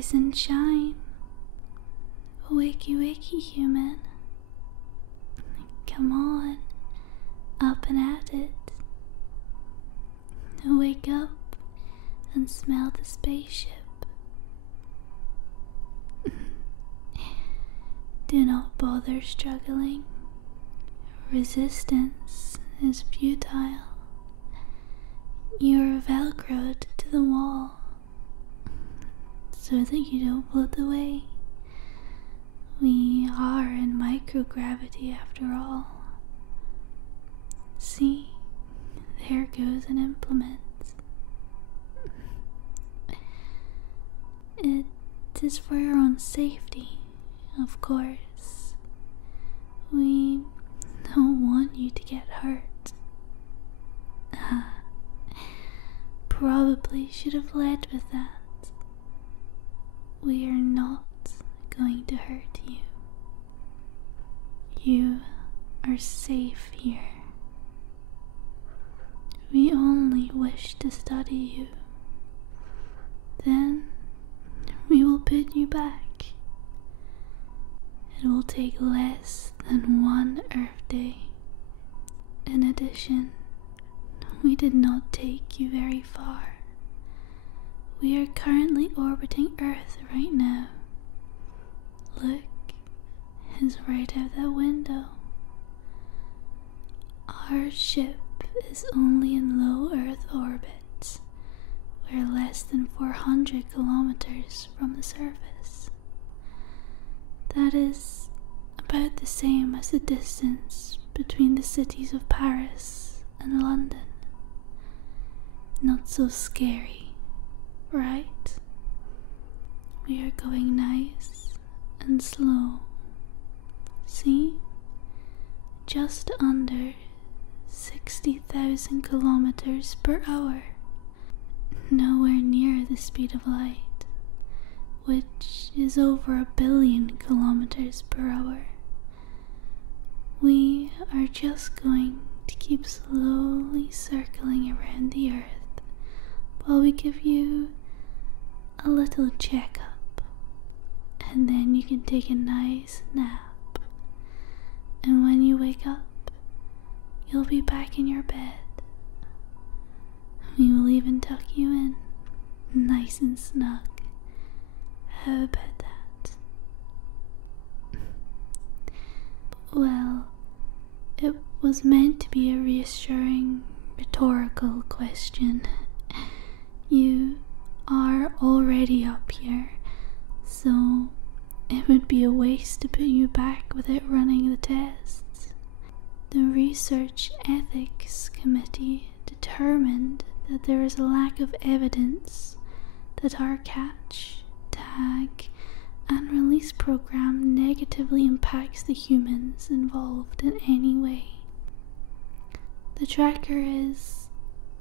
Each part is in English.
rise and shine. Wakey, wakey, human. Come on, up and at it. Wake up and smell the spaceship. Do not bother struggling. Resistance is futile. You're velcroed to the wall so that you don't float away. We are in microgravity after all. See, there goes an implement. It is for your own safety, of course. We don't want you to get hurt. Probably should have led with that. We are not going to hurt you. You are safe here. We only wish to study you. Then we will put you back. It will take less than 1 Earth day. In addition, we did not take you very far. We are currently orbiting Earth right now. Look, it's right out that window. Our ship is only in low Earth orbit. We're less than 400 kilometers from the surface. That is about the same as the distance between the cities of Paris and London. Not so scary, right? We are going nice and slow. See? Just under 60,000 kilometers per hour. Nowhere near the speed of light, which is over 1 billion kilometers per hour. We are just going to keep slowly circling around the Earth while we give you a little checkup, and then you can take a nice nap. And when you wake up, you'll be back in your bed. We will even tuck you in, nice and snug. How about that? Well, it was meant to be a reassuring, rhetorical question. You are already up here, so it would be a waste to put you back without running the tests. The Research Ethics Committee determined that there is a lack of evidence that our catch, tag, and release program negatively impacts the humans involved in any way. The tracker is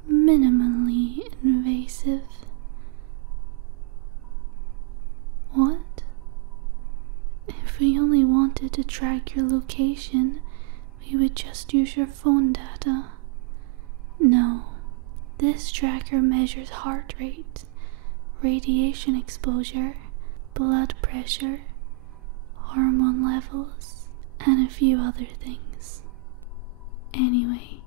minimally invasive. What? If we only wanted to track your location, we would just use your phone data. No, this tracker measures heart rate, radiation exposure, blood pressure, hormone levels, and a few other things. Anyway,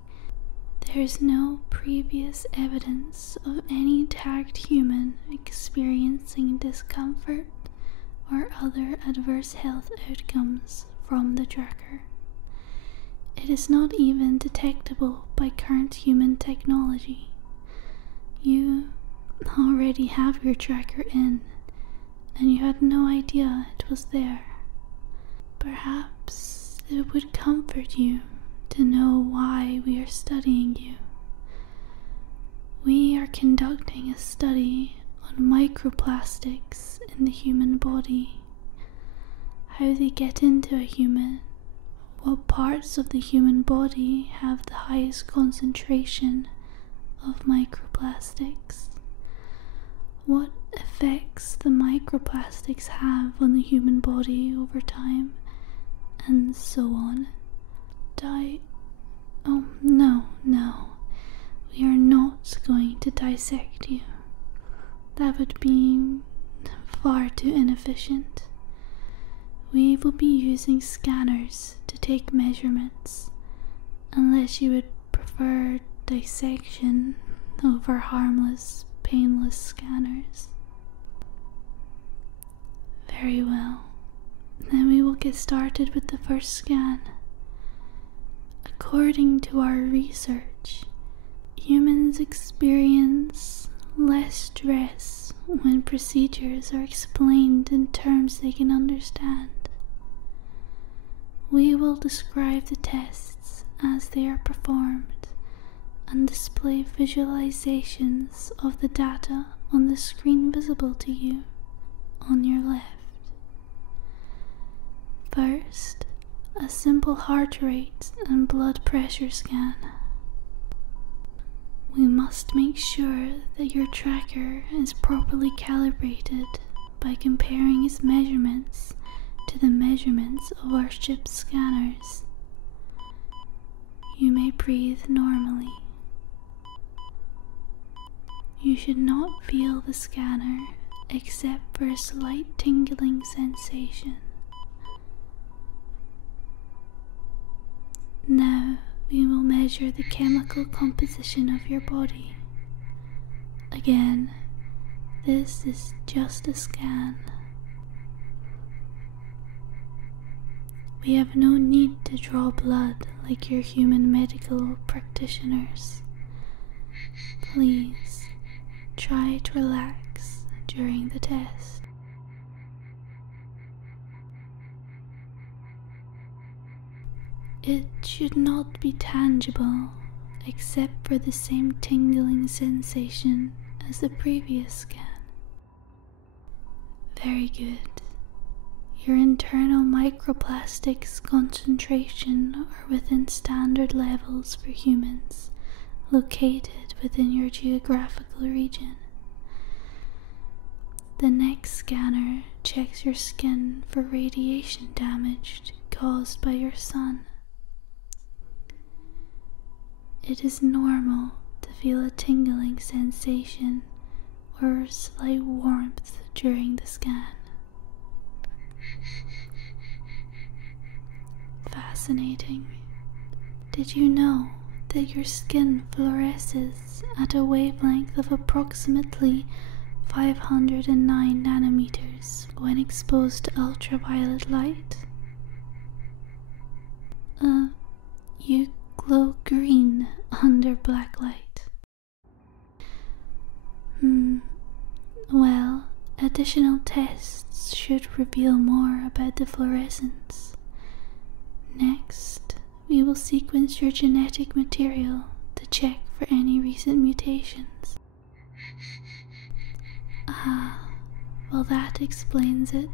there's no previous evidence of any tagged human experiencing discomfort or other adverse health outcomes from the tracker. It is not even detectable by current human technology. You already have your tracker in, and you had no idea it was there. Perhaps it would comfort you to know why we are studying you. We are conducting a study on microplastics in the human body, how they get into a human, what parts of the human body have the highest concentration of microplastics, what effects the microplastics have on the human body over time, and so on. Oh, no, we are not going to dissect you. That would be far too inefficient. We will be using scanners to take measurements, unless you would prefer dissection over harmless, painless scanners. Very well. Then we will get started with the first scan. According to our research, humans experience less stress when procedures are explained in terms they can understand. We will describe the tests as they are performed and display visualizations of the data on the screen visible to you on your left. First, a simple heart rate and blood pressure scan. We must make sure that your tracker is properly calibrated by comparing its measurements to the measurements of our ship's scanners. You may breathe normally. You should not feel the scanner except for a slight tingling sensation. Now we will measure the chemical composition of your body. Again, this is just a scan. We have no need to draw blood like your human medical practitioners. Please, try to relax during the test. It should not be tangible except for the same tingling sensation as the previous scan. Very good. Your internal microplastics concentration are within standard levels for humans located within your geographical region. The next scanner checks your skin for radiation damage caused by your sun. It is normal to feel a tingling sensation or slight warmth during the scan. Fascinating. Did you know that your skin fluoresces at a wavelength of approximately 509 nanometers when exposed to ultraviolet light? You glow green under black light. Well, additional tests should reveal more about the fluorescence. Next, we will sequence your genetic material to check for any recent mutations. Well, that explains it.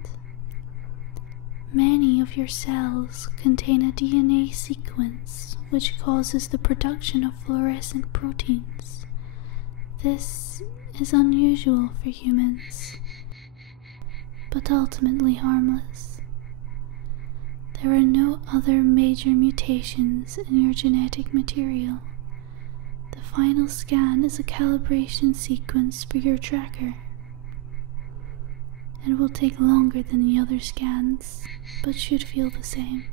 Many of your cells contain a DNA sequence which causes the production of fluorescent proteins. This is unusual for humans, but ultimately harmless. There are no other major mutations in your genetic material. The final scan is a calibration sequence for your tracker. It will take longer than the other scans, but should feel the same.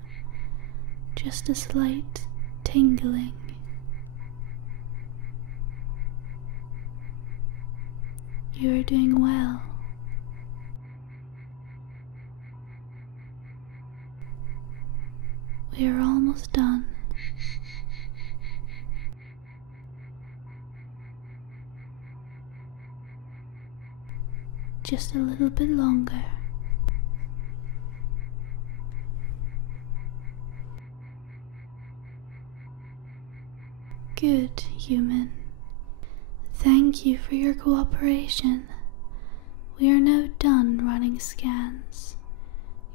Just a slight tingling. You are doing well. We are almost done. Just a little bit longer. Good, human. Thank you for your cooperation. We are now done running scans.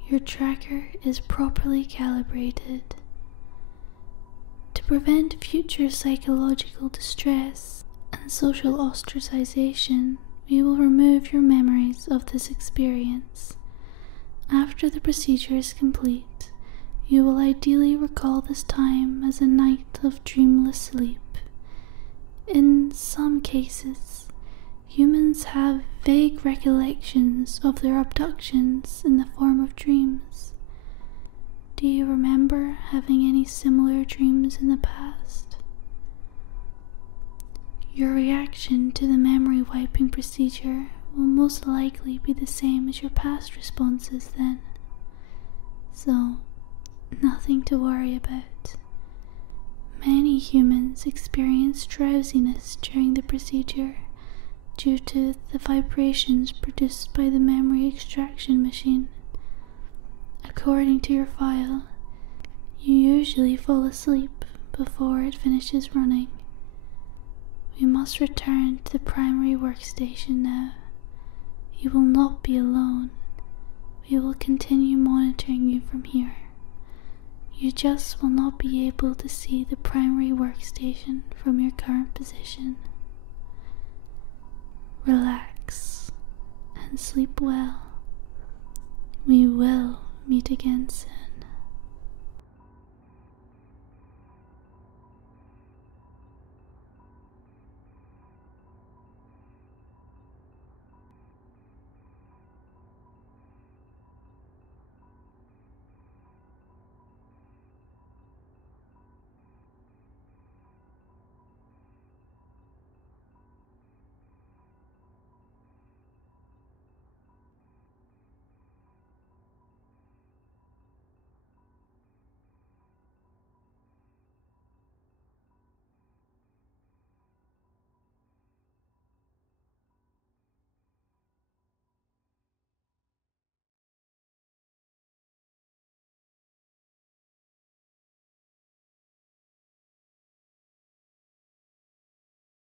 Your tracker is properly calibrated. To prevent future psychological distress and social ostracization, we will remove your memories of this experience. After the procedure is complete, you will ideally recall this time as a night of dreamless sleep. In some cases, Humans have vague recollections of their abductions in the form of dreams. Do you remember having any similar dreams in the past? Your reaction to the memory wiping procedure will most likely be the same as your past responses then. So, nothing to worry about. Many humans experience drowsiness during the procedure due to the vibrations produced by the memory extraction machine. According to your file, you usually fall asleep before it finishes running. We must return to the primary workstation now. You will not be alone. We will continue monitoring you from here. You just will not be able to see the primary workstation from your current position. Relax and sleep well. We will meet again soon.